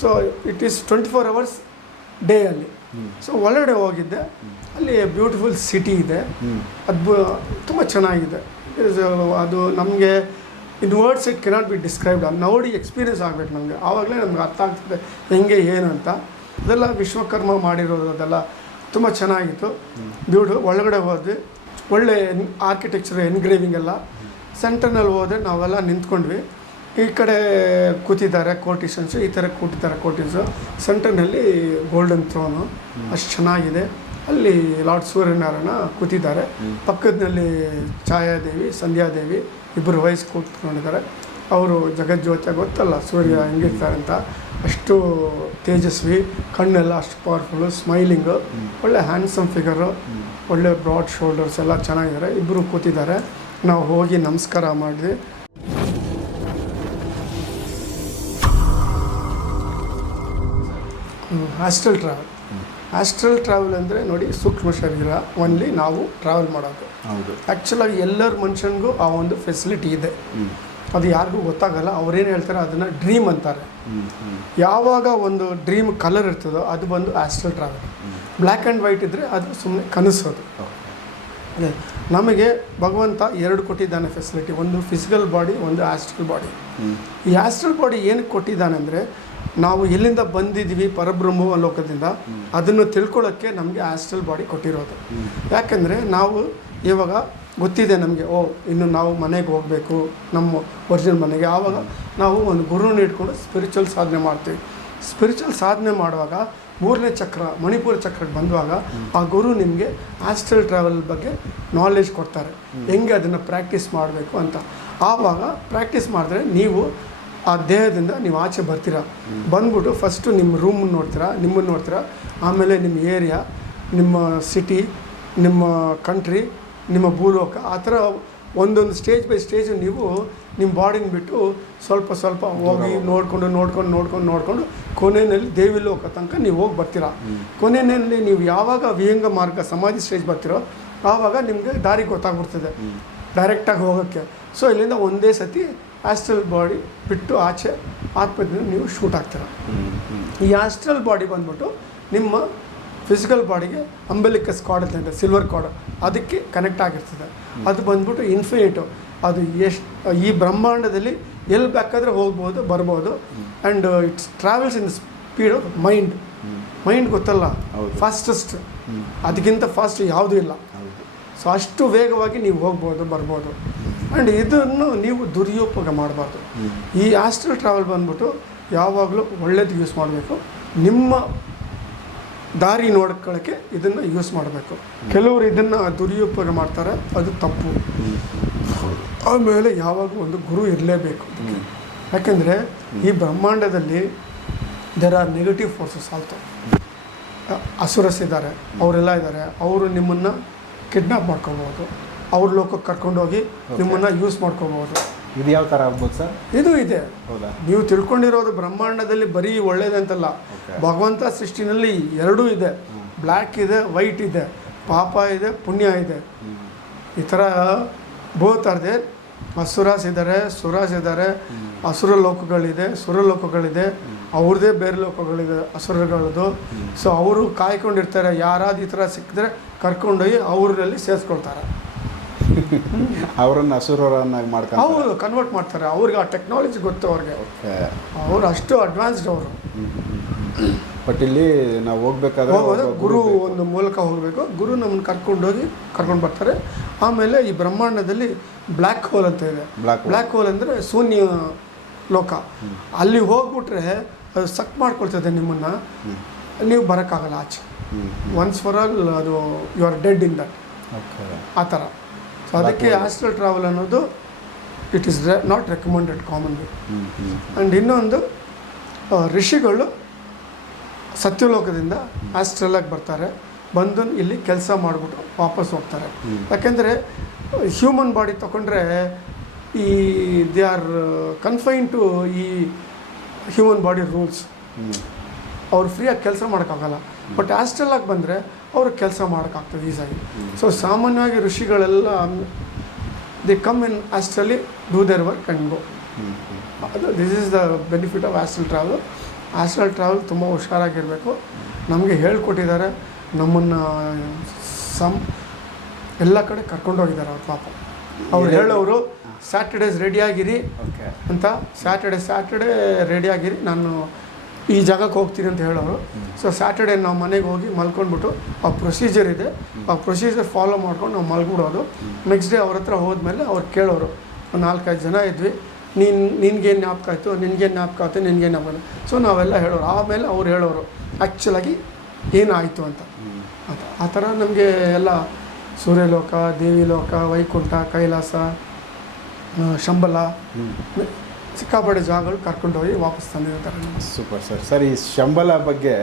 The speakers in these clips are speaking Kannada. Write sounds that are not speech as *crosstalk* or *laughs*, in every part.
So it is twenty four hours day ಅಲ್ಲಿ ಸೊ ಒಳಗಡೆ ಹೋಗಿದ್ದೆ. ಅಲ್ಲಿ ಬ್ಯೂಟಿಫುಲ್ ಸಿಟಿ ಇದೆ. ಅದ್ಭು ತುಂಬ ಚೆನ್ನಾಗಿದೆ. Uh, ಅದು ನಮಗೆ in words it cannot be described ನೋಡಿ ಎಕ್ಸ್ಪೀರಿಯನ್ಸ್ ಆಗಬೇಕು ನಮಗೆ. ಆವಾಗಲೇ ನಮ್ಗೆ ಅರ್ಥ ಆಗ್ತದೆ ಹೆಂಗೆ ಏನು ಅಂತ. ಅದೆಲ್ಲ ವಿಶ್ವಕರ್ಮ ಮಾಡಿರೋದು ಅದೆಲ್ಲ ತುಂಬ ಚೆನ್ನಾಗಿತ್ತು. ಬ್ಯೂಟಿ ಒಳಗಡೆ ಹೋದ್ವಿ. ಒಳ್ಳೆ ಆರ್ಕಿಟೆಕ್ಚರ್ ಎನ್ಗ್ರೇವಿಂಗ್ ಎಲ್ಲ. ಸೆಂಟರ್ನಲ್ಲಿ ಹೋದ್ರೆ ನಾವೆಲ್ಲ ನಿಂತ್ಕೊಂಡ್ವಿ. ಈ ಕಡೆ ಕೂತಿದ್ದಾರೆ ಕೋಟಿಷನ್ಸು ಈ ಥರ ಕೂತಿದ್ದಾರೆ ಕೋಟಿಸು ಸೆಂಟರ್ನಲ್ಲಿ ಗೋಲ್ಡನ್ ಥ್ರೋನು ಅಷ್ಟು ಚೆನ್ನಾಗಿದೆ. ಅಲ್ಲಿ ಲಾರ್ಡ್ ಸೂರ್ಯನಾರಾಯಣ ಕೂತಿದ್ದಾರೆ. ಪಕ್ಕದಲ್ಲಿ ಛಾಯಾದೇವಿ ಸಂಧ್ಯಾದೇವಿ ಇಬ್ಬರು ವಯಸ್ಸು ಕೂತ್ಕೊಂಡಿದ್ದಾರೆ ಅವರು ಜಗಜ್ಯೋತಿ ಗೊತ್ತಲ್ಲ ಸೂರ್ಯ ಹೆಂಗಿರ್ತಾರೆ ಅಂತ. ಅಷ್ಟು ತೇಜಸ್ವಿ ಕಣ್ಣೆಲ್ಲ ಅಷ್ಟು ಪವರ್ಫುಲ್ಲು ಸ್ಮೈಲಿಂಗು ಒಳ್ಳೆ ಹ್ಯಾಂಡ್ಸಮ್ ಫಿಗರು ಒಳ್ಳೆ ಬ್ರಾಡ್ ಶೋಲ್ಡರ್ಸ್ ಎಲ್ಲ ಚೆನ್ನಾಗಿದ್ದಾರೆ. ಇಬ್ಬರು ಕೂತಿದ್ದಾರೆ. ನಾವು ಹೋಗಿ ನಮಸ್ಕಾರ ಮಾಡಿದ್ವಿ ಹಾಸ್ಟೆಲ್ ಟ್ರಾವೆಲ್ ಆಸ್ಟ್ರಲ್ ಟ್ರಾವೆಲ್ ಅಂದರೆ ನೋಡಿ ಸೂಕ್ಷ್ಮ ಶರೀರ ಒನ್ಲಿ ನಾವು ಟ್ರಾವೆಲ್ ಮಾಡೋದು. ಹೌದು. ಆ್ಯಕ್ಚುಲಾಗಿ ಎಲ್ಲರ ಮನುಷ್ಯನಿಗೂ ಆ ಒಂದು ಫೆಸಿಲಿಟಿ ಇದೆ. ಅದು ಯಾರಿಗೂ ಗೊತ್ತಾಗಲ್ಲ ಅವ್ರೇನು ಹೇಳ್ತಾರೆ ಅದನ್ನು ಡ್ರೀಮ್ ಅಂತಾರೆ. ಯಾವಾಗ ಒಂದು ಡ್ರೀಮ್ ಕಲರ್ ಇರ್ತದೋ ಅದು ಬಂದು astral travel black and white ಇದ್ದರೆ ಅದು ಸುಮ್ಮನೆ ಕನಸೋದು. ಅದೇ ನಮಗೆ ಭಗವಂತ ಎರಡು ಕೊಟ್ಟಿದ್ದಾನೆ ಫೆಸಿಲಿಟಿ ಒಂದು ಫಿಸಿಕಲ್ ಬಾಡಿ ಒಂದು ಆಸ್ಟ್ರಲ್ ಬಾಡಿ ಈ ಆಸ್ಟ್ರಲ್ ಬಾಡಿ ಏನಕ್ಕೆ ಕೊಟ್ಟಿದ್ದಾನೆ ಅಂದರೆ ನಾವು ಎಲ್ಲಿಂದ ಬಂದಿದ್ದೀವಿ ಪರಬ್ರಹ್ಮ ಲೋಕದಿಂದ ಅದನ್ನು ತಿಳ್ಕೊಳ್ಳೋಕ್ಕೆ ನಮಗೆ ಆಸ್ಟ್ರಲ್ ಬಾಡಿ ಕೊಟ್ಟಿರೋದು. ಯಾಕೆಂದರೆ ನಾವು ಇವಾಗ ಗೊತ್ತಿದೆ ನಮಗೆ ಓ ಇನ್ನು ನಾವು ಮನೆಗೆ ಹೋಗಬೇಕು ನಮ್ಮ ಒರಿಜಿನಲ್ ಮನೆಗೆ. ಆವಾಗ ನಾವು ಒಂದು ಗುರುನ ಇಟ್ಕೊಂಡು ಸ್ಪಿರಿಚುವಲ್ ಸಾಧನೆ ಮಾಡ್ತೀವಿ. ಸ್ಪಿರಿಚುವಲ್ ಸಾಧನೆ ಮಾಡುವಾಗ ಮೂರನೇ ಚಕ್ರ ಮಣಿಪುರ ಚಕ್ರಕ್ಕೆ ಬಂದಾಗ ಆ ಗುರು ನಿಮಗೆ ಆಸ್ಟ್ರಲ್ ಟ್ರಾವೆಲ್ ಬಗ್ಗೆ ನಾಲೆಜ್ ಕೊಡ್ತಾರೆ. ಹೆಂಗೆ ಅದನ್ನು ಪ್ರಾಕ್ಟೀಸ್ ಮಾಡಬೇಕು ಅಂತ. ಆವಾಗ ಪ್ರಾಕ್ಟೀಸ್ ಮಾಡಿದ್ರೆ ನೀವು ಆ ದೇಹದಿಂದ ನೀವು ಆಚೆ ಬರ್ತೀರಾ? ಬಂದ್ಬಿಟ್ಟು ಫಸ್ಟು ನಿಮ್ಮ ರೂಮ್ ನೋಡ್ತೀರಾ? ನಿಮ್ಮನ್ನು ನೋಡ್ತೀರಾ? ಆಮೇಲೆ ನಿಮ್ಮ ಏರಿಯಾ ನಿಮ್ಮ ಸಿಟಿ ನಿಮ್ಮ ಕಂಟ್ರಿ ನಿಮ್ಮ ಭೂಲೋಕ ಆ ಥರ ಒಂದೊಂದು ಸ್ಟೇಜ್ ಬೈ ಸ್ಟೇಜು ನೀವು ನಿಮ್ಮ ಬಾಡಿನ ಬಿಟ್ಟು ಸ್ವಲ್ಪ ಸ್ವಲ್ಪ ಹೋಗಿ ನೋಡಿಕೊಂಡು ನೋಡ್ಕೊಂಡು ನೋಡ್ಕೊಂಡು ನೋಡ್ಕೊಂಡು ಕೊನೆಯಲ್ಲಿ ದೇವಿ ಲೋಕ ತನಕ ನೀವು ಹೋಗಿ ಬರ್ತೀರಾ? ಕೊನೆಯಲ್ಲಿ ನೀವು ಯಾವಾಗ ವಿಹಂಗ ಮಾರ್ಗ ಸಮಾಧಿ ಸ್ಟೇಜ್ ಬರ್ತೀರೋ ಆವಾಗ ನಿಮಗೆ ದಾರಿ ಗೊತ್ತಾಗ್ಬಿಡ್ತದೆ. ಡೈರೆಕ್ಟಾಗಿ ಹೋಗೋಕ್ಕೆ. ಸೊ ಇಲ್ಲಿಂದ ಒಂದೇ ಸತಿ ಆಸ್ಟ್ರಲ್ ಬಾಡಿ ಬಿಟ್ಟು ಆಚೆ ಆತ್ಮದಿಂದ ನೀವು ಶೂಟ್ ಆಗ್ತೀರ. ಈ ಆಸ್ಟ್ರಲ್ ಬಾಡಿ ಬಂದ್ಬಿಟ್ಟು ನಿಮ್ಮ ಫಿಸಿಕಲ್ ಬಾಡಿಗೆ ಅಂಬೆಲಿಕಸ್ ಕಾರ್ಡ್ ಅಂತ ಸಿಲ್ವರ್ ಕಾರ್ಡ್ ಅದಕ್ಕೆ ಕನೆಕ್ಟ್ ಆಗಿರ್ತದೆ. ಅದು ಬಂದ್ಬಿಟ್ಟು ಇನ್ಫಿನಿಟು ಅದು ಎಷ್ಟು ಈ ಬ್ರಹ್ಮಾಂಡದಲ್ಲಿ ಎಲ್ಲಿ ಬೇಕಾದ್ರೆ ಹೋಗ್ಬೋದು ಬರ್ಬೋದು. And it's travels in speed of mind mind ಗೊತ್ತಲ್ಲ. ಫಾಸ್ಟೆಸ್ಟ್ ಅದಕ್ಕಿಂತ ಫಾಸ್ಟ್ ಯಾವುದೂ ಇಲ್ಲ. ಸೊ ಅಷ್ಟು ವೇಗವಾಗಿ ನೀವು ಹೋಗ್ಬೋದು ಬರ್ಬೋದು. ಆ್ಯಂಡ್ ಇದನ್ನು ನೀವು ದುರುಪಯೋಗ ಮಾಡಬಾರ್ದು. ಈ ಆಸ್ಟ್ರಲ್ ಟ್ರಾವೆಲ್ ಬಂದ್ಬಿಟ್ಟು ಯಾವಾಗಲೂ ಒಳ್ಳೇದು ಯೂಸ್ ಮಾಡಬೇಕು. ನಿಮ್ಮ ದಾರಿ ನೋಡ್ಕೊಳ್ಳೋಕ್ಕೆ ಇದನ್ನು ಯೂಸ್ ಮಾಡಬೇಕು. ಕೆಲವರು ಇದನ್ನು ದುರುಪಯೋಗ ಮಾಡ್ತಾರೆ, ಅದು ತಪ್ಪು. ಆಮೇಲೆ ಯಾವಾಗ ಒಂದು ಗುರು ಇರಲೇಬೇಕು. ಯಾಕೆಂದರೆ ಈ ಬ್ರಹ್ಮಾಂಡದಲ್ಲಿ there are negative forces also asuras ಇದ್ದಾರೆ, ಅವರೆಲ್ಲ ಇದ್ದಾರೆ, ಅವರು ನಿಮ್ಮನ್ನು ಕಿಡ್ನಾಪ್ ಮಾಡ್ಕೋಬೋದು. ಅವ್ರ ಲೋಕಕ್ಕೆ ಕರ್ಕೊಂಡೋಗಿ ನಿಮ್ಮನ್ನು ಯೂಸ್ ಮಾಡ್ಕೋಬಹುದು ಇದು ಯಾವ ಥರ ಆಗ್ಬೋದು ಸರ್? ಇದು ಇದೆ. ಹೌದಾ? ನೀವು ತಿಳ್ಕೊಂಡಿರೋದು ಬ್ರಹ್ಮಾಂಡದಲ್ಲಿ ಬರೀ ಒಳ್ಳೇದಂತಲ್ಲ. ಭಗವಂತ ಸೃಷ್ಟಿನಲ್ಲಿ ಎರಡೂ ಇದೆ. ಬ್ಲ್ಯಾಕ್ ಇದೆ ವೈಟ್ ಇದೆ ಪಾಪ ಇದೆ ಪುಣ್ಯ ಇದೆ. ಈ ಥರ ಬೋತಾರ್ದೆ ಅಸುರಾಸ್ ಇದ್ದಾರೆ ಸುರಾಸ್ ಇದ್ದಾರೆ. ಅಸುರ ಲೋಕಗಳಿದೆ ಸುರ ಲೋಕಗಳಿದೆ. ಅವ್ರದ್ದೇ ಬೇರೆ ಲೋಕಗಳಿದೆ ಅಸುರಗಳದು. ಸೊ ಅವರು ಕಾಯ್ಕೊಂಡಿರ್ತಾರೆ ಯಾರಾದ್ರು ಈ ಥರ ಸಿಕ್ಕಿದ್ರೆ ಕರ್ಕೊಂಡೋಗಿ ಅವರಲ್ಲಿ ಸೇರಿಸ್ಕೊಳ್ತಾರೆ. *laughs* ಅವರನ್ನು ಹಸುರವರನ್ನಾಗಿ ಮಾಡ್ತಾರೆ ಹೌದು ಕನ್ವರ್ಟ್ ಮಾಡ್ತಾರೆ. ಅವ್ರಿಗೆ ಆ ಟೆಕ್ನಾಲಜಿ ಗೊತ್ತು ಅವ್ರಿಗೆ. ಅವ್ರು ಅಷ್ಟು ಅಡ್ವಾನ್ಸ್ಡ್ ಅವರು. ಬಟ್ ಇಲ್ಲಿ ನಾವು ಹೋಗ್ಬೇಕಾದ್ರೆ ಗುರು ಒಂದು ಮೂಲಕ ಹೋಗಬೇಕು. ಗುರು ನಮ್ಮನ್ನು ಕರ್ಕೊಂಡೋಗಿ ಕರ್ಕೊಂಡು ಬರ್ತಾರೆ. ಆಮೇಲೆ ಈ ಬ್ರಹ್ಮಾಂಡದಲ್ಲಿ ಬ್ಲ್ಯಾಕ್ ಹೋಲ್ ಅಂತ ಇದೆ. ಬ್ಲಾಕ್ ಬ್ಲ್ಯಾಕ್ ಹೋಲ್ ಅಂದರೆ ಶೂನ್ಯ ಲೋಕ. ಅಲ್ಲಿ ಹೋಗ್ಬಿಟ್ರೆ ಅದು ಸಕ್ ಮಾಡ್ಕೊಳ್ತದೆ ನಿಮ್ಮನ್ನು. ನೀವು ಬರೋಕ್ಕಾಗಲ್ಲ ಆಚೆ. ಒನ್ಸ್ ಫಾರ್ ಆಲ್ ಅದು you are dead in that okay ಆ ಥರ. ಸೊ ಅದಕ್ಕೆ ಆಸ್ಟ್ರಲ್ ಟ್ರಾವೆಲ್ ಅನ್ನೋದು it is not recommended commonly and ಇನ್ನೊಂದು ಋಷಿಗಳು ಸತ್ಯಲೋಕದಿಂದ ಆಸ್ಟ್ರಲಾಗಿ ಬರ್ತಾರೆ. ಬಂದು ಇಲ್ಲಿ ಕೆಲಸ ಮಾಡಿಬಿಟ್ಟು ವಾಪಸ್ ಹೋಗ್ತಾರೆ. ಯಾಕೆಂದರೆ ಹ್ಯೂಮನ್ ಬಾಡಿ ತಗೊಂಡ್ರೆ ಈ ದೇ ಆರ್ ಕನ್ಫೈನ್ ಟು ಈ ಹ್ಯೂಮನ್ ಬಾಡಿ ರೂಲ್ಸ್ ಅವ್ರು ಫ್ರೀಯಾಗಿ ಕೆಲಸ ಮಾಡೋಕ್ಕಾಗಲ್ಲ. ಬಟ್ ಆಸ್ಟ್ರಲಾಗಿ ಬಂದರೆ ಅವರು ಕೆಲಸ ಮಾಡೋಕ್ಕಾಗ್ತದೆ ಈಸಾಗಿ ಸೊ ಸಾಮಾನ್ಯವಾಗಿ ಋಷಿಗಳೆಲ್ಲ they come in astrally do their work and go ಅದು this is the benefit of astral travel astral travel ತುಂಬ ಹುಷಾರಾಗಿರಬೇಕು. ನಮಗೆ ಹೇಳ್ಕೊಟ್ಟಿದ್ದಾರೆ ನಮ್ಮನ್ನು ಸಮ್ ಎಲ್ಲ ಕಡೆ ಕರ್ಕೊಂಡೋಗಿದ್ದಾರೆ ಅವ್ರ ಪಾಪ. ಅವ್ರು ಹೇಳೋರು ಸ್ಯಾಟರ್ಡೇಸ್ ರೆಡಿಯಾಗಿರಿ ಓಕೆ ಅಂತ ಸ್ಯಾಟರ್ಡೆ ಸ್ಯಾಟರ್ಡೇ ರೆಡಿಯಾಗಿರಿ ನಾನು ಈ ಜಾಗಕ್ಕೆ ಹೋಗ್ತೀನಿ ಅಂತ ಹೇಳೋರು. ಸೊ ಸ್ಯಾಟರ್ಡೆ ನಾವು ಮನೆಗೆ ಹೋಗಿ ಮಲ್ಕೊಂಡ್ಬಿಟ್ಟು ಆ ಪ್ರೊಸೀಜರ್ ಇದೆ. ಆ ಪ್ರೊಸೀಜರ್ ಫಾಲೋ ಮಾಡ್ಕೊಂಡು ನಾವು ಮಲ್ಬಿಡೋದು ನೆಕ್ಸ್ಟ್ ಡೇ ಅವ್ರ ಹತ್ರ ಹೋದ್ಮೇಲೆ ಅವ್ರು ಕೇಳೋರು ನಾಲ್ಕೈದು ಜನ ಇದ್ವಿ. ನೀನು, ನಿನ್ಗೇನು ಜ್ಞಾಪಕ ಆಯಿತು? ನಿನ್ಗೇನು ಜ್ಞಾಪಕ ಆಯಿತು? ನಿನ್ಗೇನು ಜ್ಞಾಪಕ ಸೊ ನಾವೆಲ್ಲ ಹೇಳೋರು. ಆಮೇಲೆ ಅವ್ರು ಹೇಳೋರು ಆ್ಯಕ್ಚುಲಾಗಿ ಏನಾಯಿತು ಅಂತ? ಆ ಥರ ನಮಗೆ ಎಲ್ಲ ಸೂರ್ಯಲೋಕ, ದೇವಿಲೋಕ, ವೈಕುಂಠ, ಕೈಲಾಸ ಶಂಬಲ ಸಿಕ್ಕಾಪಟ್ಟೆ ಜಾಗಗಳು ಕರ್ಕೊಂಡು ಹೋಗಿ ವಾಪಸ್ ತಂದಿರ್ತಾರೆ ಸೂಪರ್ ಸರ್. ಸರ್ ಈ ಶಂಬಲ ಬಗ್ಗೆ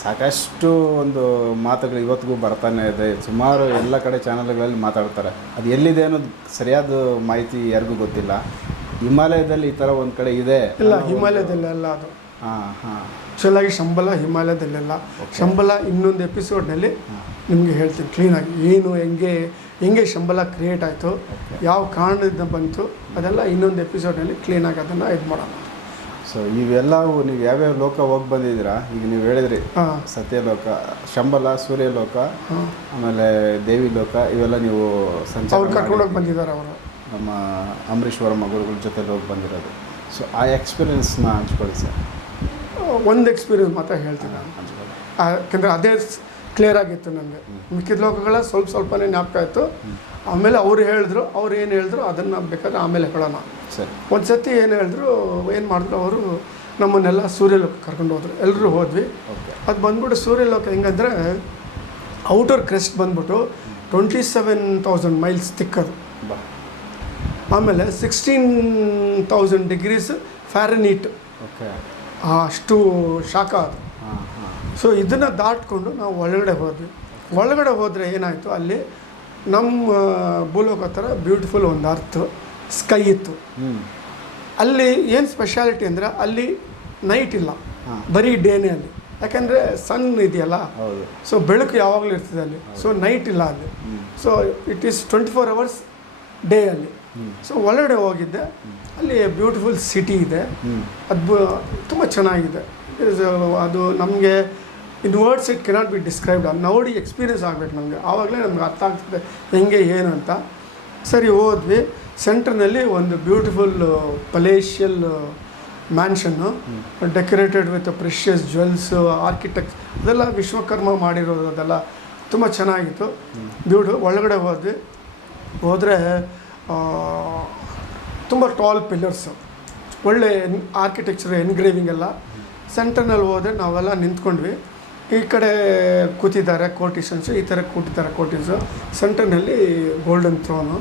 ಸಾಕಷ್ಟು ಒಂದು ಮಾತುಗಳು ಇವತ್ತಿಗೂ ಬರ್ತಾನೆ ಇದೆ. ಸುಮಾರು ಎಲ್ಲ ಕಡೆ ಚಾನಲ್ಗಳಲ್ಲಿ ಮಾತಾಡ್ತಾರೆ. ಅದು ಎಲ್ಲಿದೆ ಅನ್ನೋದು ಸರಿಯಾದ ಮಾಹಿತಿ ಯಾರಿಗೂ ಗೊತ್ತಿಲ್ಲ. ಹಿಮಾಲಯದಲ್ಲಿ ಈ ಥರ ಒಂದು ಕಡೆ ಇದೆ ಇಲ್ಲ ಹಿಮಾಲಯದಲ್ಲೆಲ್ಲ ಅದು. ಹಾಂ ಹಾಂ. ಆ್ಯಕ್ಚುಲಾಗಿ ಶಂಬಲ ಹಿಮಾಲಯದಲ್ಲೆಲ್ಲ. ಶಂಬಲ ಇನ್ನೊಂದು ಎಪಿಸೋಡ್ನಲ್ಲಿ ನಿಮಗೆ ಹೇಳ್ತೀನಿ ಕ್ಲೀನಾಗಿ ಏನು ಹೆಂಗೆ ಹೆಂಗೆ ಶಂಬಲ ಕ್ರಿಯೇಟ್ ಆಯಿತು ಯಾವ ಕಾರಣದಿಂದ ಬಂತು ಅದೆಲ್ಲ ಇನ್ನೊಂದು ಎಪಿಸೋಡಲ್ಲಿ ಕ್ಲೀನಾಗಿ ಅದನ್ನು ಇದು ಮಾಡೋಣ. ಸೊ ಇವೆಲ್ಲವೂ ನೀವು ಯಾವ್ಯಾವ ಲೋಕ ಹೋಗಿ ಬಂದಿದ್ದೀರಾ? ಈಗ ನೀವು ಹೇಳಿದ್ರಿ ಸತ್ಯಲೋಕ ಶಂಬಲ ಸೂರ್ಯಲೋಕ ಆಮೇಲೆ ದೇವಿ ಲೋಕ ಇವೆಲ್ಲ ನೀವು ಸಂಚಾರ ಅವ್ರು ಕರ್ಕೊಂಡೋಗಿ ಬಂದಿದ್ದಾರೆ ಅವರು. ನಮ್ಮ ಅಂಬರೀಶ್ವರ ವರ್ಮ ಗುರುಗಳ ಜೊತೆ ಹೋಗಿ ಬಂದಿರೋದು. ಸೊ ಆ ಎಕ್ಸ್ಪೀರಿಯನ್ಸ್ನ ಹಂಚ್ಕೊಳ್ಳಿ ಸರ್. ಒಂದು ಎಕ್ಸ್ಪೀರಿಯನ್ಸ್ ಮಾತ್ರ ಹೇಳ್ತೀನಿ ಯಾಕೆಂದರೆ ಅದೇ ಕ್ಲಿಯರ್ ಆಗಿತ್ತು ನನಗೆ ಮಿಕ್ಕಿದ ಲೋಕಗಳ ಸ್ವಲ್ಪ ಸ್ವಲ್ಪನೇ ಜ್ಞಾಪಕ ಆಯಿತು. ಆಮೇಲೆ ಅವ್ರು ಹೇಳಿದ್ರು ಅವ್ರು ಏನು ಹೇಳಿದ್ರು ಅದನ್ನು ಬೇಕಾದ್ರೆ ಆಮೇಲೆ ಹೇಳೋಣ. ಸರಿ. ಒಂದು ಸತಿ ಏನು ಹೇಳಿದ್ರು ಏನು ಮಾಡಿದ್ರು ಅವರು ನಮ್ಮನ್ನೆಲ್ಲ ಸೂರ್ಯಲೋಕ ಕರ್ಕೊಂಡು ಹೋದ್ರು. ಎಲ್ಲರೂ ಹೋದ್ವಿ. ಅದು ಬಂದ್ಬಿಟ್ಟು ಸೂರ್ಯಲೋಕ ಹೆಂಗಂದರೆ ಔಟರ್ ಕ್ರೆಸ್ಟ್ ಬಂದ್ಬಿಟ್ಟು ಟ್ವೆಂಟಿ ಸೆವೆನ್ ತೌಸಂಡ್ ಮೈಲ್ಸ್ ತಿಕ್ಕದು ಆಮೇಲೆ sixteen thousand degrees Fahrenheit okay. ಅಷ್ಟು ಶಾಖ ಅದು. ಸೊ ಇದನ್ನು ದಾಟ್ಕೊಂಡು ನಾವು ಒಳಗಡೆ ಹೋದ್ವಿ. ಒಳಗಡೆ ಹೋದರೆ ಏನಾಯಿತು? ಅಲ್ಲಿ ನಮ್ಮ ಭೂಲೋಕ ಥರ ಬ್ಯೂಟಿಫುಲ್ ಒಂದು ಅರ್ತ್ ಸ್ಕೈ ಇತ್ತು. ಅಲ್ಲಿ ಏನು ಸ್ಪೆಷಾಲಿಟಿ ಅಂದರೆ ಅಲ್ಲಿ ನೈಟ್ ಇಲ್ಲ. ಬರೀ ಡೇನೇ ಅಲ್ಲಿ. ಯಾಕೆಂದರೆ ಸನ್ ಇದೆಯಲ್ಲ? ಸೊ ಬೆಳಕು ಯಾವಾಗಲೂ ಇರ್ತದೆ ಅಲ್ಲಿ. ಸೊ ನೈಟ್ ಇಲ್ಲ ಅಲ್ಲಿ. So it is twenty four hours day ಅಲ್ಲಿ. ಸೊ ಒಳಗಡೆ ಹೋಗಿದ್ದೆ. ಅಲ್ಲಿ ಬ್ಯೂಟಿಫುಲ್ ಸಿಟಿ ಇದೆ. ಅದ್ಭುತ ಅದ್ಭು ತುಂಬ ಚೆನ್ನಾಗಿದೆ. ಅದು ನಮಗೆ in words it cannot be described ಅದು ನೋಡಿ ಎಕ್ಸ್ಪೀರಿಯನ್ಸ್ ಆಗಬೇಕು ನಮಗೆ. ಆವಾಗಲೇ ನಮ್ಗೆ ಅರ್ಥ ಆಗ್ತದೆ ಹೆಂಗೆ ಏನು ಅಂತ. ಸರಿ ಹೋದ್ವಿ. ಸೆಂಟ್ರ್ನಲ್ಲಿ ಒಂದು beautiful palatial mansion decorated with precious jewels architect ಅದೆಲ್ಲ ವಿಶ್ವಕರ್ಮ ಮಾಡಿರೋದು ಅದೆಲ್ಲ. ತುಂಬ ಚೆನ್ನಾಗಿತ್ತು. ಬ್ಯೂಟಿ ಒಳಗಡೆ ಹೋದ್ವಿ. ಹೋದರೆ ತುಂಬ ಟಾಲ್ ಪಿಲ್ಲರ್ಸು ಒಳ್ಳೆ ಆರ್ಕಿಟೆಕ್ಚರ್ ಎನ್ಗ್ರೇವಿಂಗ್ ಎಲ್ಲ. ಸೆಂಟರ್ನಲ್ಲಿ ಹೋದರೆ ನಾವೆಲ್ಲ ನಿಂತ್ಕೊಂಡ್ವಿ. ಈ ಕಡೆ ಕೂತಿದ್ದಾರೆ ಕೋಟಿಷನ್ಸು ಈ ಥರ ಕೂತಿದ್ದಾರೆ ಕೋರ್ಟಿಸು ಸೆಂಟರ್ನಲ್ಲಿ ಗೋಲ್ಡನ್ ಥ್ರೋನು.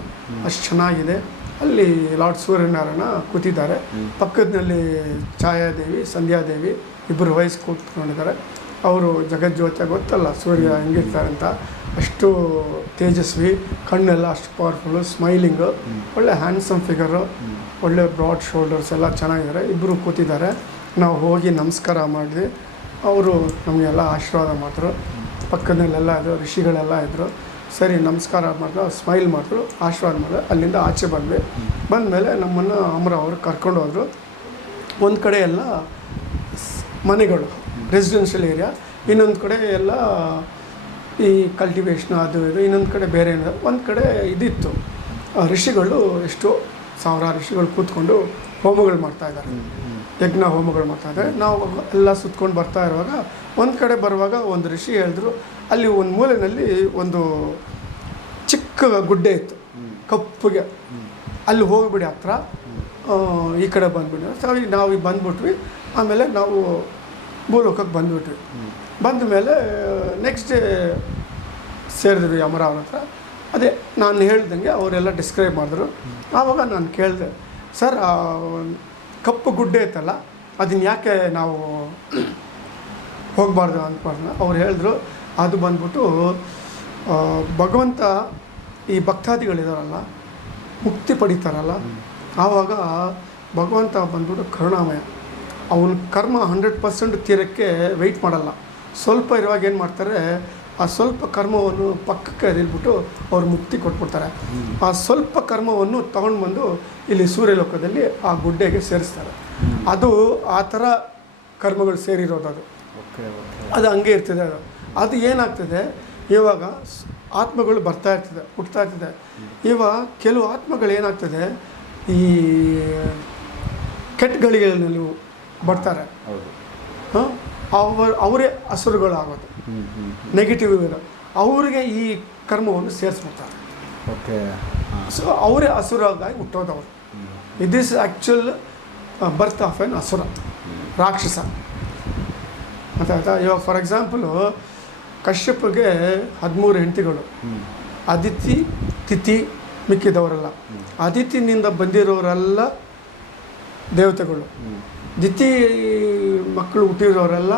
ಅಷ್ಟು ಚೆನ್ನಾಗಿದೆ. ಅಲ್ಲಿ ಲಾರ್ಡ್ ಸೂರ್ಯನಾರಾಯಣ ಕೂತಿದ್ದಾರೆ. ಪಕ್ಕದಲ್ಲಿ ಛಾಯಾದೇವಿ ಸಂಧ್ಯಾದೇವಿ ಇಬ್ಬರು ವಯಸ್ಸು ಕೂತ್ಕೊಂಡಿದ್ದಾರೆ. ಅವರು ಜಗಜ್ಯೋತಿ ಗೊತ್ತಲ್ಲ ಸೂರ್ಯ ಹೆಂಗಿರ್ತಾರೆ ಅಂತ. ಅಷ್ಟು ತೇಜಸ್ವಿ ಕಣ್ಣೆಲ್ಲ ಅಷ್ಟು ಪವರ್ಫುಲ್ಲು ಸ್ಮೈಲಿಂಗು ಒಳ್ಳೆ ಹ್ಯಾಂಡ್ಸಮ್ ಫಿಗರು ಒಳ್ಳೆ ಬ್ರಾಡ್ ಶೋಲ್ಡರ್ಸ್ ಎಲ್ಲ ಚೆನ್ನಾಗಿದ್ದಾರೆ. ಇಬ್ಬರು ಕೂತಿದ್ದಾರೆ. ನಾವು ಹೋಗಿ ನಮಸ್ಕಾರ ಮಾಡಿದ್ವಿ. ಅವರು ನಮಗೆಲ್ಲ ಆಶೀರ್ವಾದ ಮಾಡಿದ್ರು. ಪಕ್ಕದಲ್ಲೆಲ್ಲ ಇದ್ರು, ಋಷಿಗಳೆಲ್ಲ ಇದ್ದರು ಸರಿ, ನಮಸ್ಕಾರ ಮಾಡಿದ್ರು ಸ್ಮೈಲ್ ಮಾಡಿದ್ರು, ಆಶೀರ್ವಾದ ಮಾಡಿದ್ರು ಅಲ್ಲಿಂದ ಆಚೆ ಬಂದ್ವಿ. ಬಂದಮೇಲೆ ನಮ್ಮನ್ನು ಅಮರ ಅವರು ಕರ್ಕೊಂಡು ಹೋದರು. ಒಂದು ಕಡೆ ಎಲ್ಲ ಮನೆಗಳು ರೆಸಿಡೆನ್ಷಿಯಲ್ ಏರಿಯಾ ಇನ್ನೊಂದು ಕಡೆ ಎಲ್ಲ ಈ ಕಲ್ಟಿವೇಷನ್ ಅದು ಇದು. ಇನ್ನೊಂದು ಕಡೆ ಬೇರೆ ಏನಿದೆ ಒಂದು ಕಡೆ ಇದಿತ್ತು. ಋಷಿಗಳು ಎಷ್ಟು ಸಾವಿರಾರು ಋಷಿಗಳು ಕೂತ್ಕೊಂಡು ಹೋಮಗಳು ಮಾಡ್ತಾ ಇದ್ದಾರೆ. ಯಜ್ಞ ಹೋಮಗಳು ಮಾಡ್ತಾ ಇದ್ದಾರೆ. ನಾವು ಎಲ್ಲ ಸುತ್ಕೊಂಡು ಬರ್ತಾ ಇರುವಾಗ ಒಂದು ಕಡೆ ಬರುವಾಗ ಒಂದು ಋಷಿ ಹೇಳಿದ್ರು ಅಲ್ಲಿ ಒಂದು ಮೂಲೆಯಲ್ಲಿ ಒಂದು ಚಿಕ್ಕ ಗುಡ್ಡೆ ಇತ್ತು. ಕಪ್ಪಗೆ. ಅಲ್ಲಿ ಹೋಗಿಬಿಡಿ ಹತ್ರ. ಈ ಕಡೆ ಬಂದ್ಬಿಡಿ ಸರಿ ನಾವು ಈಗ ಬಂದ್ಬಿಟ್ವಿ. ಆಮೇಲೆ ನಾವು ಭೂಲೋಕಕ್ಕೆ ಬಂದ್ಬಿಟ್ವಿ. ಬಂದ ಮೇಲೆ ನೆಕ್ಸ್ಟ್ ಡೇ ಸೇರಿದ್ವಿ ಯಮರ ಅವ್ರ ಹತ್ರ. ಅದೇ ನಾನು ಹೇಳ್ದಂಗೆ ಅವರೆಲ್ಲ ಡಿಸ್ಕ್ರೈಬ್ ಮಾಡಿದ್ರು. ಆವಾಗ ನಾನು ಕೇಳಿದೆ ಸರ್ ಕಪ್ಪು ಗುಡ್ಡೆ ಇತ್ತಲ್ಲ, ಅದನ್ನ ಯಾಕೆ ನಾವು ಹೋಗಬಾರ್ದು ಅಂದ್ಕೊಂಡು ಅವ್ರು ಹೇಳಿದ್ರು, ಅದು ಬಂದ್ಬಿಟ್ಟು ಭಗವಂತ ಈ ಭಕ್ತಾದಿಗಳಿದಾರಲ್ಲ, ಮುಕ್ತಿ ಪಡಿತಾರಲ್ಲ, ಆವಾಗ ಭಗವಂತ ಬಂದ್ಬಿಟ್ಟು ಕರುಣಾಮಯ. ಅವನ ಕರ್ಮ ಹಂಡ್ರೆಡ್ ಪರ್ಸೆಂಟ್ ತೀರಕ್ಕೆ ವೆಯ್ಟ್ ಮಾಡಲ್ಲ. ಸ್ವಲ್ಪ ಇರುವಾಗ ಏನು ಮಾಡ್ತಾರೆ ಆ ಸ್ವಲ್ಪ ಕರ್ಮವನ್ನು ಪಕ್ಕಕ್ಕೆ ಅದಿಲ್ಬಿಟ್ಟು ಅವ್ರು ಮುಕ್ತಿ ಕೊಟ್ಬಿಡ್ತಾರೆ. ಆ ಸ್ವಲ್ಪ ಕರ್ಮವನ್ನು ತಗೊಂಡು ಬಂದು ಇಲ್ಲಿ ಸೂರ್ಯಲೋಕದಲ್ಲಿ ಆ ಗುಡ್ಡೆಗೆ ಸೇರಿಸ್ತಾರೆ. ಅದು ಆ ಥರ ಕರ್ಮಗಳು ಸೇರಿರೋದು ಅದು. ಅದು ಹಂಗೆ ಇರ್ತದೆ ಅದು. ಅದು ಏನಾಗ್ತದೆ ಇವಾಗ ಆತ್ಮಗಳು ಬರ್ತಾ ಇರ್ತದೆ ಹುಟ್ತಾ ಇರ್ತದೆ. ಇವಾಗ ಕೆಲವು ಆತ್ಮಗಳು ಏನಾಗ್ತದೆ ಈ ಕೆಟ್ಟ ಗಳಿಗೆನಲ್ಲಿ ಬರ್ತಾರೆ. ಹಾಂ? ಅವರ ಅವರೇ ಹಸುರುಗಳಾಗೋದು ನೆಗೆಟಿವ್ ಇರೋ ಅವರಿಗೆ ಈ ಕರ್ಮವನ್ನು ಸೇರಿಸ್ಬಿಡ್ತಾರೆ. ಓಕೆ ಸೊ ಅವರೇ ಹಸುರಾಗಿ ಹುಟ್ಟೋದವರು. It is actual birth of an ಹಸುರ ರಾಕ್ಷಸ. ಗೊತ್ತಾಯ್ತಾ ಇವಾಗ ಫಾರ್ ಎಕ್ಸಾಂಪಲು ಕಶ್ಯಪ್ಗೆ ಹದಿಮೂರು ಹೆಂಡತಿಗಳು. ಅದಿತಿ ತಿಥಿ ಮಿಕ್ಕಿದವರೆಲ್ಲ. ಅದಿತಿನಿಂದ ಬಂದಿರೋರೆಲ್ಲ ದೇವತೆಗಳು. ಹ್ಞೂ ದಿತಿ ಮಕ್ಕಳು ಹುಟ್ಟಿರೋರೆಲ್ಲ.